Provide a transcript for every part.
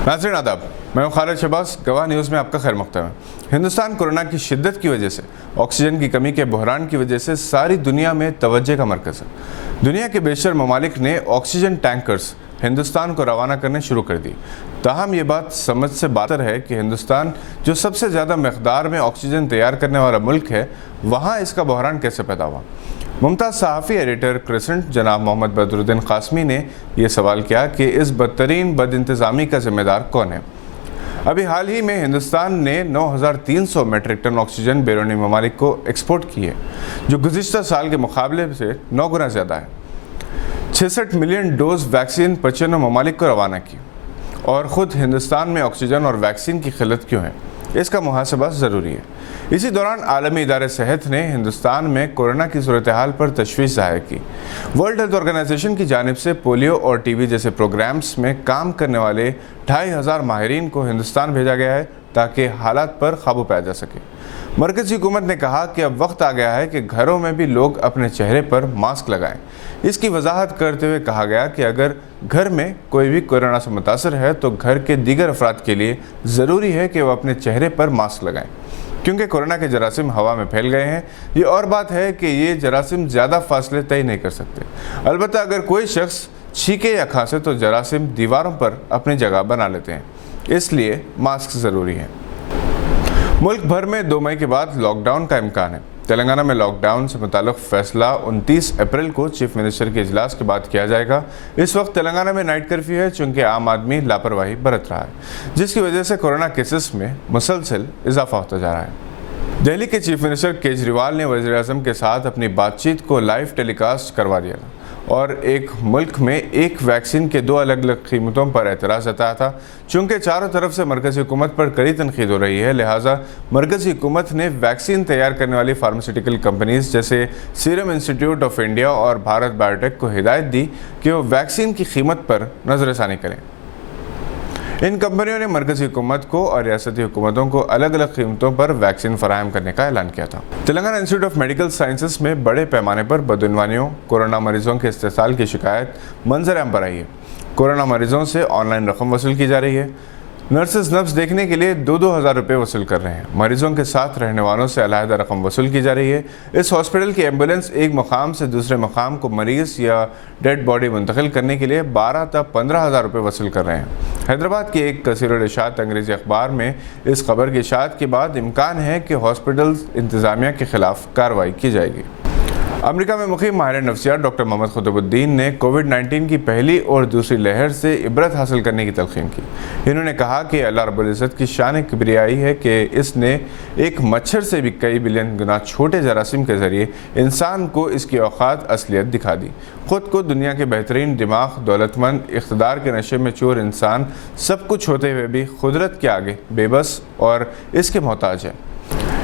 नाज़रीन आदाब, मैं हूं खालिद शहबाज। गवाह न्यूज़ में आपका खैर मक़दम है। हिंदुस्तान कोरोना की शिद्दत की वजह से, ऑक्सीजन की कमी के बहरान की वजह से सारी दुनिया में तवज्जो का मरकज़ है। दुनिया के बेशतर ममालिक ने ऑक्सीजन टैंकर्स हिंदुस्तान को रवाना करने शुरू कर दी। ताहम ये बात समझ से बातर है कि हिंदुस्तान जो सबसे ज़्यादा मकदार में ऑक्सीजन तैयार करने वाला मुल्क है, वहाँ इसका बहरान कैसे पैदा हुआ। मुमताज़ सहाफ़ी एडिटर क्रिसेंट जनाब मोहम्मद बदरुद्दीन क़ासमी ने यह सवाल किया कि इस बदतरीन बदइंतज़ामी का ज़िम्मेदार कौन है। अभी हाल ही में हिंदुस्तान ने 9300 मेट्रिक टन ऑक्सीजन बैरूनी ममालिक को एक्सपोर्ट की है, जो गुज़िश्ता साल के मुकाबले से 9 गुना ज़्यादा है। 66 मिलियन डोज वैक्सीन 95 ममालिक को रवाना की। और ख़ुद हिंदुस्तान में ऑक्सीजन और वैक्सीन की क़िल्लत क्यों है, इसका मुहासबा ज़रूरी है। इसी दौरान आलमी इदारे सेहत ने हिंदुस्तान में कोरोना की सूरत हाल पर तशवीश ज़ाहिर की। वर्ल्ड हेल्थ ऑर्गेनाइजेशन की जानिब से पोलियो और टीबी जैसे प्रोग्राम्स में काम करने वाले 2500 माहिरीन को हिंदुस्तान भेजा गया है ताकि हालात पर काबू पाया जा सके। मरकज़ी हुकूमत ने कहा कि अब वक्त आ गया है कि घरों में भी लोग अपने चेहरे पर मास्क लगाएं। इसकी वजाहत करते हुए कहा गया कि अगर घर में कोई भी कोरोना से मुतासर है तो घर के दीगर अफराद के लिए ज़रूरी है कि वह अपने चेहरे पर मास्क लगाएं, क्योंकि कोरोना के जरासीम हवा में फैल गए हैं। ये और बात है कि ये जरासीम ज़्यादा फासले तय नहीं कर सकते। अलबत्ता अगर कोई शख्स छींके या खांसे तो जरासीम दीवारों पर अपनी जगह बना लेते हैं, इसलिए मास्क ज़रूरी है। मुल्क भर में 2 मई के बाद लॉकडाउन का इम्कान है। तेलंगाना में लॉकडाउन से मुताल्लिक़ फ़ैसला 29 अप्रैल को चीफ मिनिस्टर के इजलास के बाद किया जाएगा। इस वक्त तेलंगाना में नाइट कर्फ्यू है, चूँकि आम आदमी लापरवाही बरत रहा है, जिसकी वजह से कोरोना केसेस में मुसलसल इजाफा होता जा रहा है। दिल्ली के चीफ मिनिस्टर केजरीवाल ने वज़ीर-ए-आज़म के साथ अपनी बातचीत को लाइव टेलीकास्ट करवा दिया था और एक मुल्क में एक वैक्सीन के 2 अलग अलग कीमतों पर एतराज़ जताया था। चूँकि चारों तरफ से मरकज़ी हुकूमत पर कड़ी तनकीद हो रही है, लिहाजा मरकज़ी हुकूमत ने वैक्सीन तैयार करने वाली फार्मास्यूटिकल कंपनीज जैसे सीरम इंस्टीट्यूट ऑफ इंडिया और भारत बायोटेक को हिदायत दी कि वो वैक्सीन की कीमत पर नज़रसानी करें। इन कंपनियों ने मरकज़ी हुकूमत को और रियासती हुकूमतों को अलग अलग कीमतों पर वैक्सीन फराहम करने का ऐलान किया था। Telangana institute of medical sciences में बड़े पैमाने पर बदइनवानियों, कोरोना मरीजों के इस्तेसाल की शिकायत मंजर आम पर आई है। कोरोना मरीजों से ऑनलाइन रकम वसूल की जा रही है। नर्सेज नब्ज देखने के लिए 2-2 हज़ार रुपये वसूल कर रहे हैं। मरीजों के साथ रहने वालों से अलहदा रकम वसूल की जा रही है। इस हॉस्पिटल की एम्बुलेंस एक मकाम से दूसरे मकाम को मरीज़ या डेड बॉडी मुंतकिल करने के लिए 12 तक 15 हज़ार रुपये वसूल कर रहे हैं। हैदराबाद की एक कसीरुल इशाअत अंग्रेज़ी अखबार में इस खबर की इशाअत के बाद इम्कान है कि हॉस्पिटल इंतज़ामिया के ख़िलाफ़ कार्रवाई की जाएगी। अमेरिका में मुक़ीम माहिर नफ्सियात डॉक्टर मोहम्मद खुतबुद्दीन ने कोविड-19 की पहली और दूसरी लहर से इबरत हासिल करने की तलक़ीन की। इन्होंने कहा कि अल्लाह रब्बुल इज़्ज़त की शान किबरियाई है कि इसने एक मच्छर से भी कई बिलियन गुना छोटे जरासीम के ज़रिए इंसान को इसकी औक़ात असलियत दिखा दी। ख़ुद को दुनिया के बेहतरीन दिमाग, दौलतमंद, इक़्तिदार के नशे में चूर इंसान सब कुछ होते हुए भी कुदरत के आगे बेबस और इसके मोहताज है।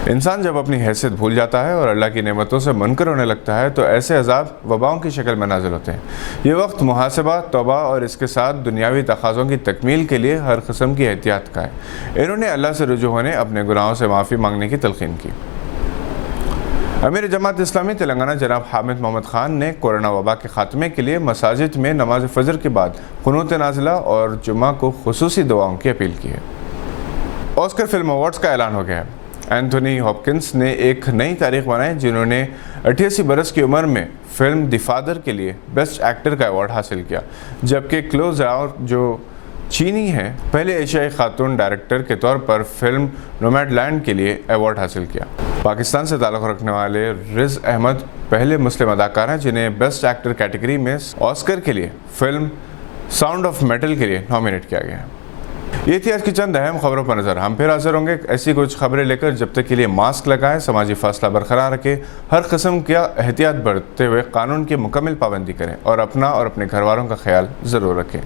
इंसान जब अपनी हैसियत भूल जाता है और अल्लाह की नेमतों से मुनकर होने लगता है तो ऐसे अज़ाब वबाओं की शक्ल में नाज़िल होते हैं। ये वक्त मुहासबा, तौबा और इसके साथ दुनियावी तकाज़ों की तकमील के लिए हर किस्म की एहतियात का है। इन्होंने अल्लाह से रुजू होने, अपने गुनाहों से माफ़ी मांगने की तलक़ीन की। अमीर जमात इस्लामी तेलंगाना जनाब हामिद मोहम्मद खान ने कोरोना वबा के ख़ात्मे के लिए मसाजिद में नमाज फ़जर के बाद क़ुनूत नाज़िला और जुम्मा को खुसूसी दुआओं की अपील की है। ऑस्कर फिल्म अवार्ड्स का ऐलान हो गया है। एंथोनी हॉपकिंस ने एक नई तारीख बनाई, जिन्होंने 88 बरस की उम्र में फिल्म द फादर के लिए बेस्ट एक्टर का अवार्ड हासिल किया, जबकि क्लोज जो चीनी हैं पहले एशियाई खातून डायरेक्टर के तौर पर फिल्म नोमैडलैंड के लिए अवार्ड हासिल किया। पाकिस्तान से ताल्लुक़ रखने वाले रिज अहमद पहले मुस्लिम अदाकार हैं जिन्हें बेस्ट एक्टर कैटेगरी में ऑस्कर के लिए फिल्म साउंड ऑफ मेटल के लिए नॉमिनेट किया गया है। ये थी आज की चंद अहम खबरों पर नज़र। हम फिर हाजिर होंगे ऐसी कुछ खबरें लेकर। जब तक के लिए मास्क लगाएं, समाजी फासला बरकरार रखें, हर किस्म का एहतियात बरतते हुए कानून की मुकम्मल पाबंदी करें और अपना और अपने घर वालों का ख्याल ज़रूर रखें।